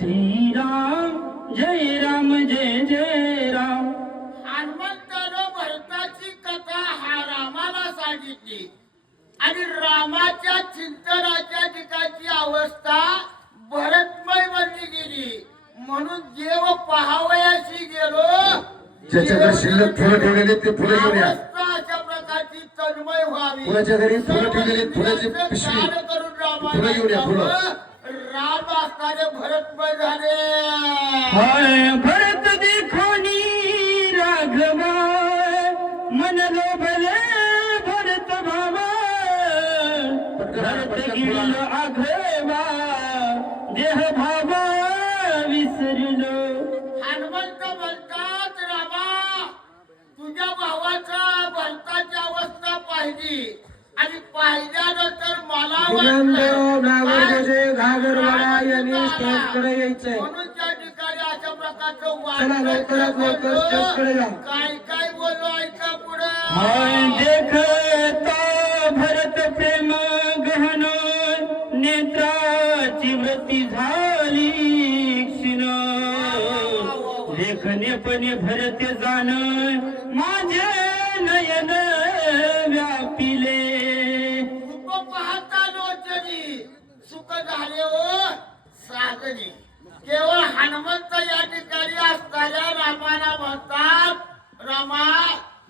श्रीराम जय राम जय जय राम. हनुमंतानं भरताची कथा हा रामाला सांगितली आणि रामाच्या चिंतनाच्या ठिकाणची अवस्था भरतमय बनली गेली. म्हणून देव पहावयाशी गेलो. ज्याच्याकडे शिल्लक फुलं ठेवलेली ते फुलं घेऊन या. अवस्था अशा प्रकारची तन्मय व्हावी. फुलाच्या घरी फुलं ठेवलेली फुलाची पिशवी दान करून फुलं घेऊन या. फुलं राम असताना भरतमय झाले. हाय भरत देखोनी राघवा मनलो भले भरत भावा. भरत गिळल आघवा देह भावा विसरलो. हनुमंत म्हणतात रामा तुझ्या भावाचा भरताची अवस्था पाहिली आणि पाहिल्यानंतर मला घागरवाडा यांनी स्टेजकडे यायचंय. म्हणून त्या ठिकाणी अशा प्रकारचं चला लवकरात लवकर स्टेजकडे जा. काय काय बोललो ऐका पुढे. हाय देखता भरत प्रेम गहन नेत्राची वृत्ती झाली क्षीण. लेखनेपणे भरत जाण माझे नयन व्यापिले. सुख पाहता लोचनी सुख झाले हो साधने. केवळ हनुमंत या ठिकाणी असताना रामाला म्हणतात रामा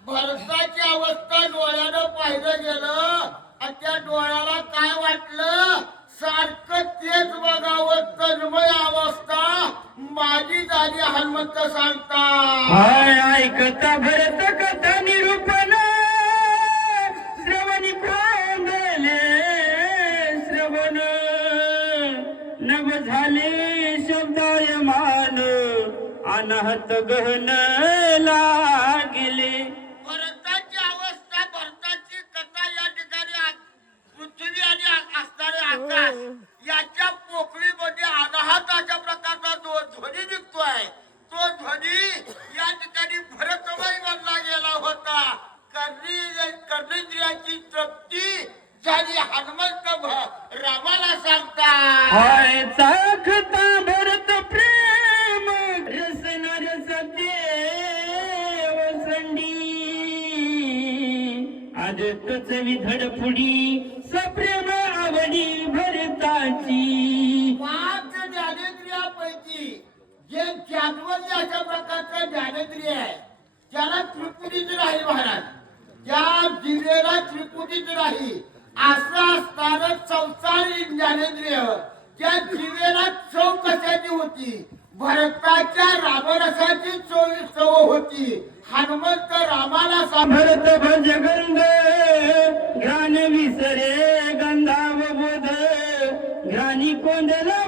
भरताची अवस्था डोळ्यानं पाहिलं गेलं आणि त्या डोळ्याला काय वाटलं सारखं तेच बघावं तन्मय अवस्था माझी झाली. हनुमंत सांगता हाय ऐकता भरत कथा निरूपण श्रवणी कोंबले श्रवण नव झाले शब्दायमान अनाहत गहन लागले. भरताची अवस्था भरताची कथा या ठिकाणी पृथ्वी आणि असणारे आकाश याच्या पोकळीमध्ये अनाहत अशा प्रकारचा जो ध्वनी निघतोय तो ध्वनी या ठिकाणी भरतमय बनला गेला होता. कर्णेंद्रियाची तृप्ती झाली. हनुमंत रामाला सांगता हाय चाखता भरत प्रेम रसन रसते वसंडी आदतच विधड पुडी सप्रेम आवडी भरताची. पाच ज्ञानेंद्रियापैकी जे ज्ञानवंत अशा प्रकारचं ज्ञानेंद्रिय आहे त्याला त्रिपुटीच राहील महाराज. त्या जिल्ह्याला त्रिपुटीच राहील असं असताना चौसाळी ज्ञानेंद्रिय त्या जिल्ह्याला चव कशाची होती. भरताच्या रामरसाची चव होती. हनुमंत रामाला भरत भजगंध ज्ञान विसरे गंधाव बोध ज्ञानी कोंडला